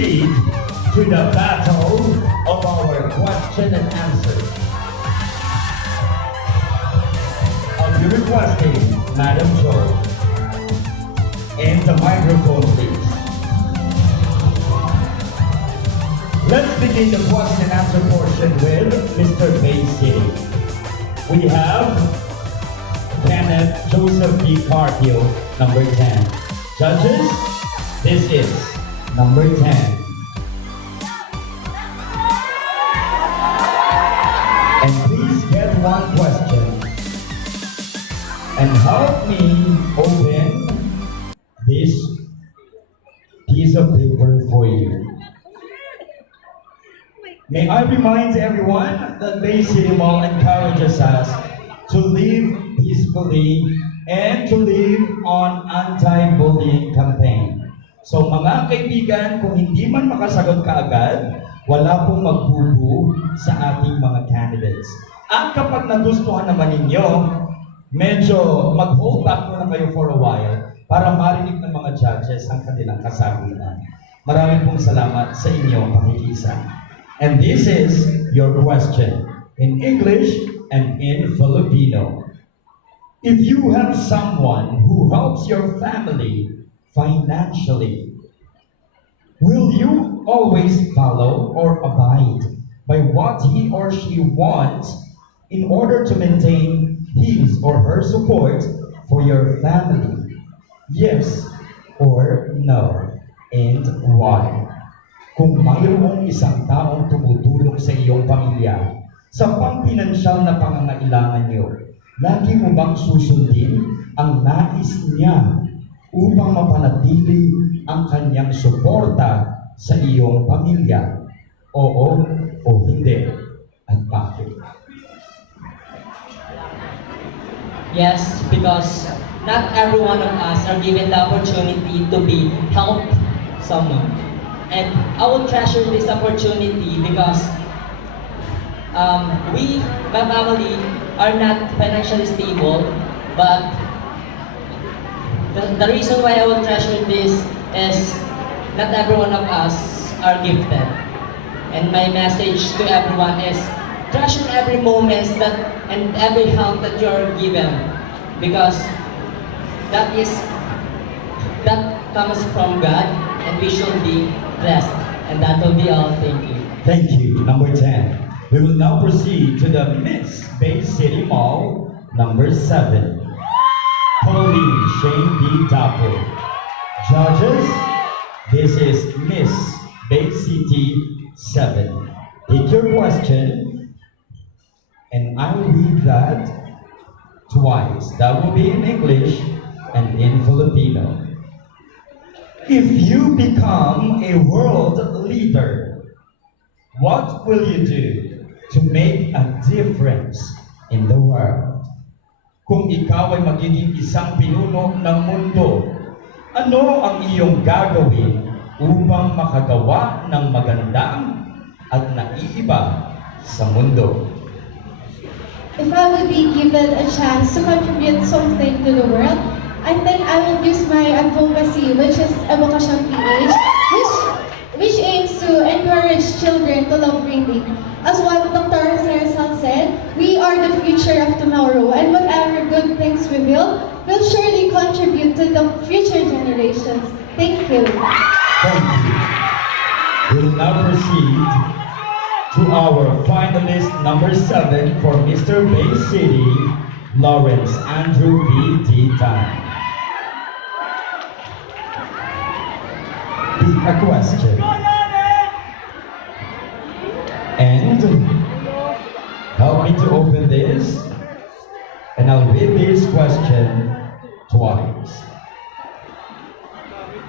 proceed to the battle of our question and answer. I'll be requesting Madam Jo and the microphone, please. Let's begin the question and answer portion with Mr. Bay City. We have Kenneth Joseph D. Carpio, number 10. Judges, this is number 10. And please get one question and help me open this piece of paper for you. May I remind everyone that Bay Citymall encourages us to live peacefully and to live on anti-bullying campaign. So mga kaibigan, kung hindi man makasagot ka agad, wala pong magbubu sa ating mga candidates. At kapag nagustuhan naman ninyo, medyo mag-hold back muna kayo for a while para marinig ng mga judges ang kanilang kasagutan. Maraming pong salamat sa inyong pakikisa. And this is your question in English and in Filipino. If you have someone who helps your family financially, will you always follow or abide by what he or she wants in order to maintain his or her support for your family? Yes or no, and why? Kung mayroong isang taong tumutulong sa iyong pamilya sa pampinansyal na pangangailangan niyo, lagi mo bang susundin ang nais niya upang mapanatili ang kanyang suporta sa iyong pamilya? Oo o hindi? At bakit? Yes, because not every one of us are given the opportunity to be help someone. And I will treasure this opportunity because we, my family, are not financially stable, but the reason why I will treasure this is not every one of us are gifted. And my message to everyone is treasure every moment and every help that you are given, because that comes from God, and we should be blessed. And that will be all. Thank you. Thank you. Number 10. We will now proceed to the Miss Bay Citymall, number 7. Pauline Shane D. Dapo. Judges, this is Miss Bay City 7. Take your question, and I will read that twice. That will be in English and in Filipino. If you become a world leader, what will you do to make a difference in the world? Kung ikaw ay magiging isang pinuno ng mundo, ano ang iyong gagawin upang makagawa ng magandang at naiiba sa mundo? If I would be given a chance to contribute something to the world, I think I will use my advocacy, which is Education PH, which aims to encourage children to love reading. As what Dr. Sarsal said, we are the future of tomorrow, and whatever good things we build will surely contribute to the future generations. Thank you. Thank you. We will now proceed to our finalist number 7 for Mr. Bay City, Lawrence Andrew B. D. Tan. Pick a question. And help me to open this, and I'll read this question twice.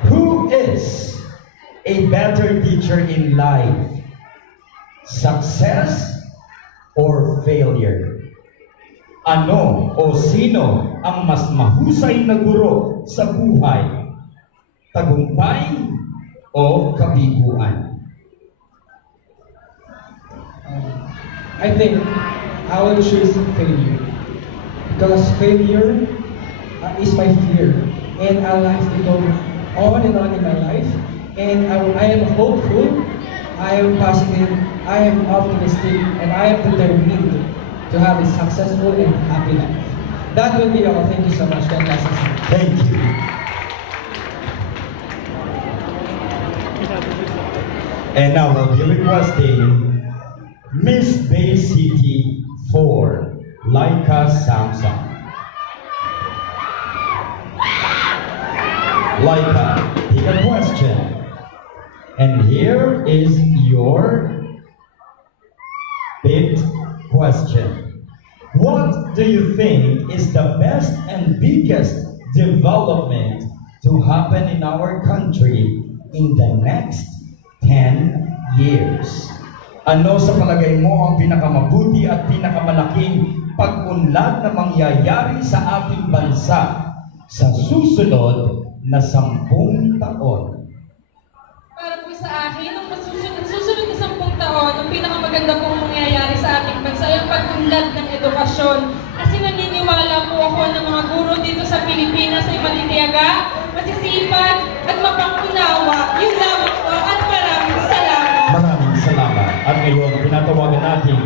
Who is a better teacher in life? Success or failure? Ano o sino ang mas mahusay na guro sa buhay? Tagumpay o kabiguan? I think I will choose failure because failure is my fear, and I like to go on and on in my life And I am hopeful, I am positive, I am optimistic, and I am determined to have a successful and happy life. That will be all. Thank you so much. God bless you. Thank you. And now we'll be requesting Miss Bay City 4, Laika Samson. Laika, pick a question. And here is your big question. What do you think is the best and biggest development to happen in our country in the next 10 years? Ano sa palagay mo ang pinakamabuti at pinakamalaking pag-unlad na mangyayari sa ating bansa sa susunod na 10 taon? Para po sa akin, ang susunod na 10 taon, ang pinakamaganda pong mangyayari sa ating bansa ay ang pag-unlad ng edukasyon. Kasi naniniwala po ako ng mga guro dito sa Pilipinas ay matitiyaga, masisipag, at mapang-unawa. Yun lamang po at maraming salamat. Maraming salamat. At ngayon, pinatawagan natin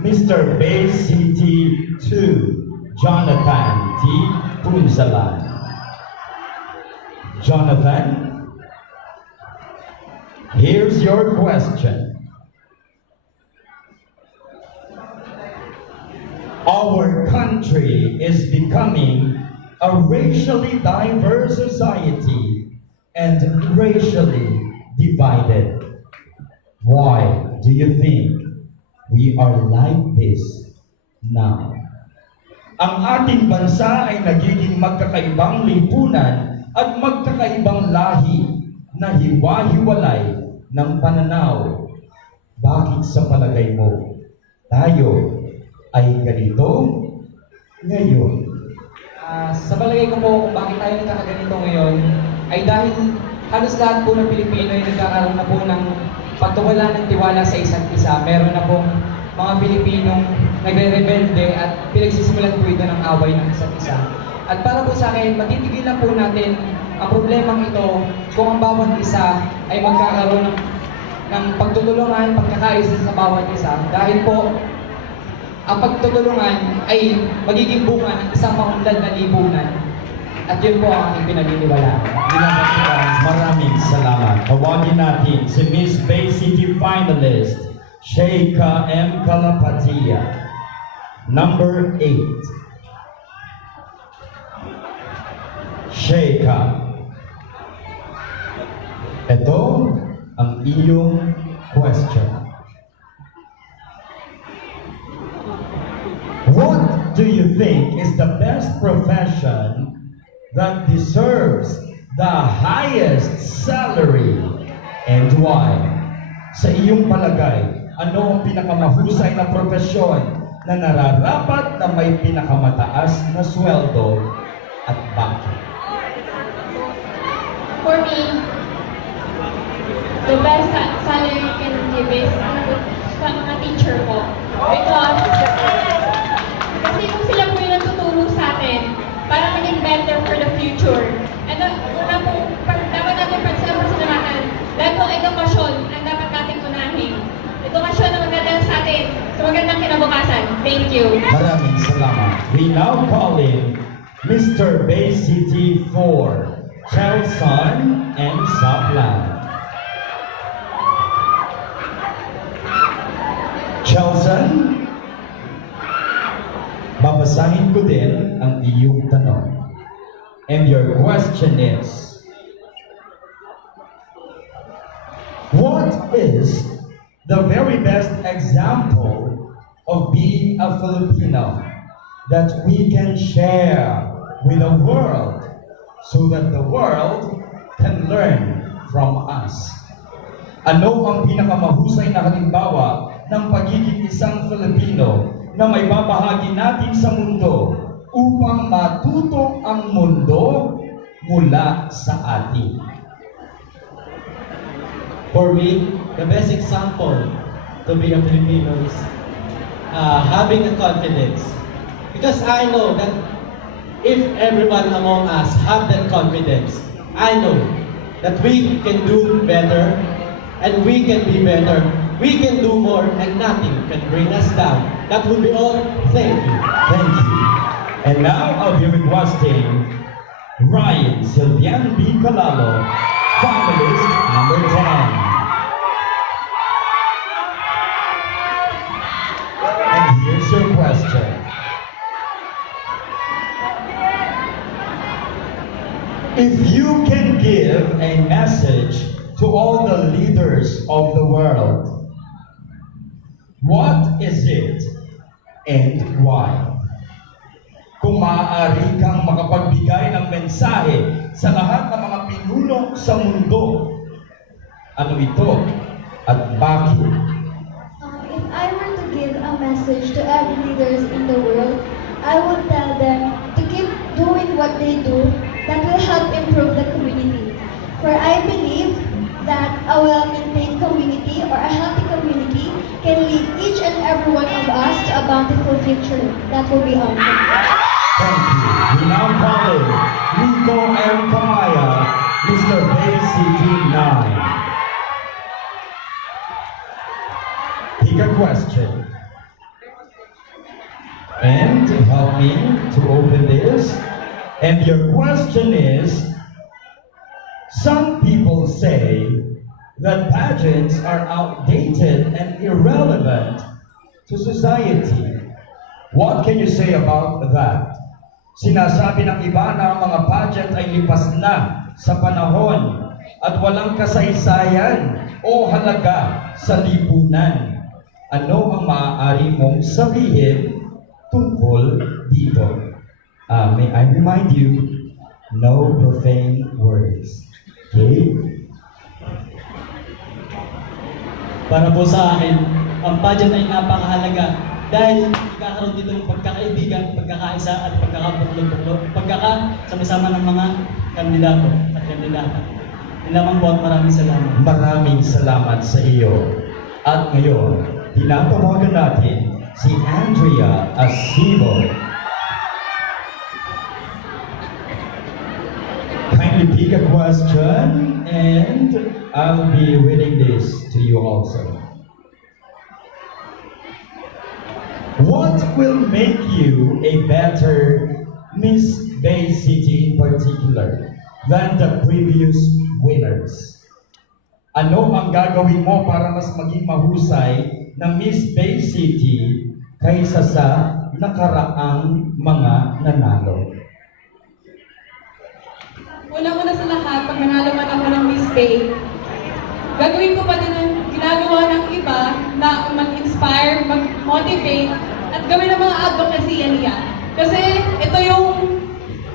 Mr. Bay City 2, Jonathan T. Punsalan. Jonathan, here's your question. Our country is becoming a racially diverse society and racially divided. Why do you think we are like this now? Ang ating bansa ay nagiging magkakaibang lipunan at magkakaibang lahi na hiwa-hiwalay ng pananaw. Bakit sa palagay mo tayo ay ganito ngayon? Sa palagay ko po, kung bakit tayo nagkakaganito ngayon, ay dahil halos lahat po ng Pilipino ay nagkakaroon na po ng pagtuwala ng tiwala sa isa't isa. Meron na pong mga Pilipinong nagre-rebelde at pinagsisimulan po ito ng away ng isa't isa. At para po sa akin, matitigilan po natin ang problemang ito kung ang bawat isa ay magkakaroon ng pagtutulungan, pagkakaisa sa bawat isa. Dahil po, ang pagtutulungan ay magiging bunga ng isang maunlad na lipunan. At yun po ang aking pinaniniwalaan. Maraming salamat. Tawagin natin si Miss Bay City finalist, Sheikha M. Kalapatia, number 8. Sheikha, ito ang iyong question. What do you think is the best profession that deserves the highest salary and why? Sa iyong palagay, ano ang pinakamahusay na profesyon na nararapat na may pinakamataas na sweldo at bakit? For me, the best salary you can give is sa mga teacher ko. Because, kasi kung sila po yung natuturo sa atin para maging better for the future. And una po, dapat natin pagsasalamatan, dahil po edukasyon ang dapat natin unahin. Edukasyon na magdadala sa atin sa magandang kinabukasan. Thank you. Maraming salamat. We now call in Mr. Bay City 4, Chelson and Saplan. Chelson, babasahin ko din ang iyong tanong. And your question is, what is the very best example of being a Filipino that we can share with the world so that the world can learn from us? Ano ang pinakamahusay na halimbawa ng pagiging isang Filipino na may babahagi natin sa mundo upang matuto ang mundo mula sa atin? For me, the best example to be a Filipino is having a confidence. Because I know that if everyone among us have that confidence, I know that we can do better and we can be better. We can do more and nothing can bring us down. That will be all. Thank you. Thank you. And now I'll be requesting Ryan Silvian B. Calalo, finalist number 10. And here's your question. If you can give a message to all the leaders of the world, what is it and why? Kung maaari kang makapagbigay ng mensahe sa lahat ng mga pinuno sa mundo, ano ito at bakit? If I were to give a message to every leaders in the world, I would tell them to keep doing what they do that will help improve the community. For I believe that a well-maintained community or a healthy community can lead each and every one of us to a bountiful future. That will be all. Thank you. We now call in Rico M. Kamaya, Mr. Bay City 9. Pick a question. And help me to open this. And your question is, some people say that pageants are outdated and irrelevant to society. What can you say about that? Sinasabi ng iba na ang mga pageant ay lipas na sa panahon at walang kasaysayan o halaga sa lipunan. Ano ang maaari mong sabihin tungkol dito? May I remind you, no profane words. Okay? Para po sa akin, ang pageant ay napakahalaga dahil magkakaroon dito ng pagkakaibigan, pagkakaisa at pagkakabuklod-buklod, pagkakasama-sama ng mga kandidato at kandidata. Yun lamang po at maraming salamat. Maraming salamat sa iyo. At ngayon, tinatawagan natin si Andrea Asibo. Kindly pick a question and I'll be reading this to you also. What will make you a better Miss Bay City in particular than the previous winners? Ano ang gagawin mo para mas maging mahusay na Miss Bay City kaysa sa nakaraang mga nanalo? Una-una sa lahat, pag nanalo man ako ng Miss Bay, gagawin ko pa din ang ginagawa ng iba na mag-inspire, mag-motivate, at gawin ang mga advocacy niya. Kasi ito yung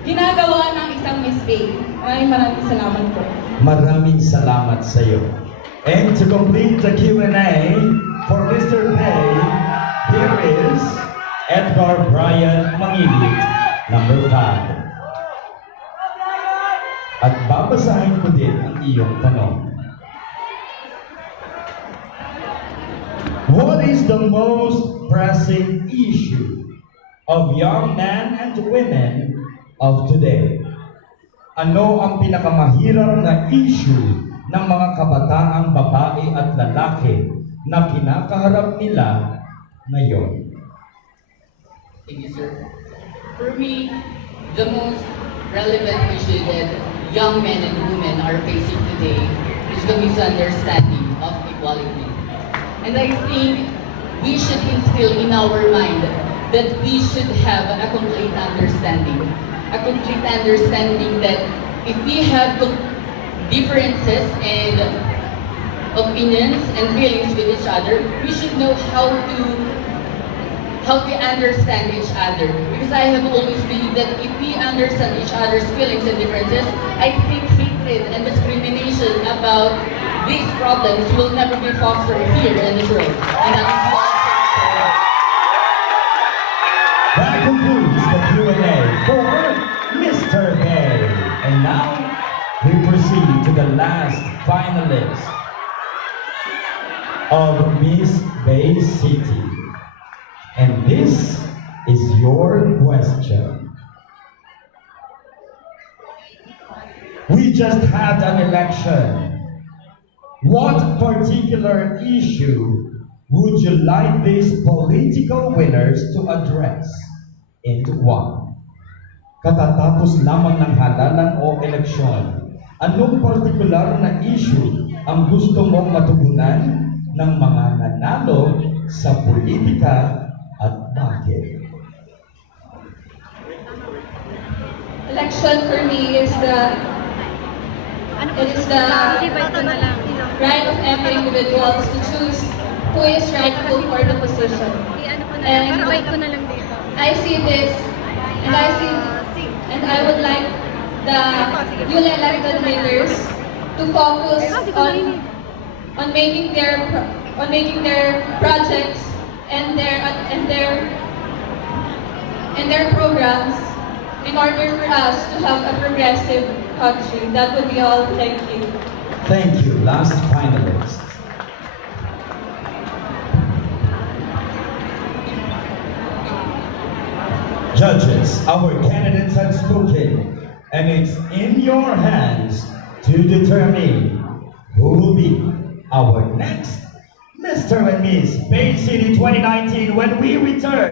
ginagawa ng isang Miss Bay. Maraming salamat po. Maraming salamat sa iyo. And to complete the Q&A for Mr. Bay, here is Edgar Brian Mangilit, number 5. At babasahin ko din ang iyong tanong. What is the most pressing issue of young men and women of today? Ano ang pinakamahirap na issue ng mga kabataang babae at lalaki na kinakaharap nila ngayon? Thank you, sir. For me, the most relevant issue that young men and women are facing today is the misunderstanding of equality. And I think we should instill in our mind that we should have a complete understanding. A complete understanding that if we have differences and opinions and feelings with each other, we should know how to understand each other. Because I have always believed that if we understand each other's feelings and differences, I think hatred and discrimination about these problems will never be fostered here in this world. And That concludes the Q&A for Mr. Bay. And now, we proceed to the last finalist of Miss Bay City. And this is your question. We just had an election. What particular issue would you like these political winners to address? And why? Katatapos lamang ng halalan o eleksyon, anong partikular na issue ang gusto mong matugunan ng mga nanalo sa politika at bakit? Election for me is the right of every individuals to choose who is rightful for the position. And I see this, and I would like the newly elected leaders to focus on making their projects and their programs in order for us to have a progressive country. That would be all. Thank you. Thank you. Last finalist. Judges, our candidates have spoken, and it's in your hands to determine who will be our next Mr. and Miss Bay City 2019 when we return.